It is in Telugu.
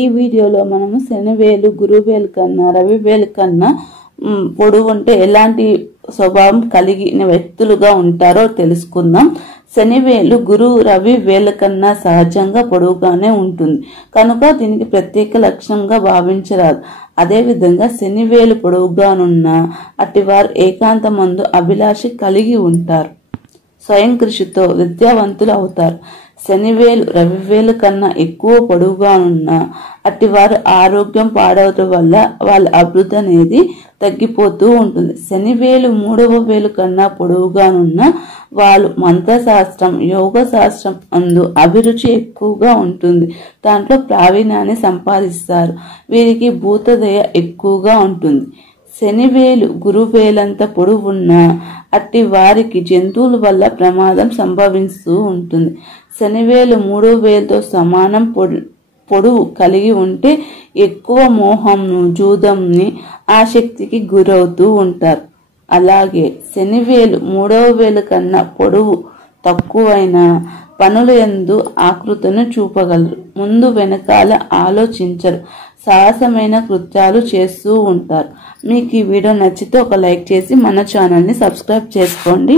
ఈ వీడియోలో మనము శనివేలు గురువేలు కన్నా రవివేలు కన్నా పొడవు ఉంటే ఎలాంటి స్వభావం కలిగిన వ్యక్తులుగా ఉంటారో తెలుసుకుందాం. శనివేలు గురు రవి వేల కన్నా సహజంగా పొడవుగానే ఉంటుంది కనుక దీనికి ప్రత్యేక లక్షణంగా భావించరాదు. అదేవిధంగా శనివేలు పొడవుగానున్న అటివారు ఏకాంతమందు అభిలాష కలిగి ఉంటారు. స్వయం కృషితో విద్యావంతులు అవుతారు. శనివేలు రవివేలు కన్నా ఎక్కువ పొడవుగా ఉన్న అటివారు ఆరోగ్యం పాడవటం వల్ల వాళ్ళ అభివృద్ధి అనేది తగ్గిపోతూ ఉంటుంది. శనివేలు మూడవ వేలు కన్నా పొడవుగానున్న వాళ్ళు మంత్రశాస్త్రం యోగ శాస్త్రం అందు అభిరుచి ఎక్కువగా ఉంటుంది. దాంట్లో ప్రావీణ్యాన్ని సంపాదిస్తారు. వీరికి భూతదయ ఎక్కువగా ఉంటుంది. శనివేలు గురువేలంత పొడవున్న అట్టి వారికి జంతువుల వల్ల ప్రమాదం సంభవిస్తూ ఉంటుంది. శనివేలు మూడో వేలుతో సమానం పొడవు కలిగి ఉంటే ఎక్కువ మోహంను జూదంని ఆసక్తికి గురవుతూ ఉంటారు. అలాగే శనివేలు మూడవ వేలు కన్నా పొడవు తక్కువైన పనుల యందు ఆకృతను చూపగలరు. ముందు వెనకాల ఆలోచించరు. సాహసమైన కృత్యాలు చేస్తూ ఉంటారు. మీకు ఈ వీడియో నచ్చితే ఒక లైక్ చేసి మన ఛానల్ని సబ్స్క్రైబ్ చేసుకోండి.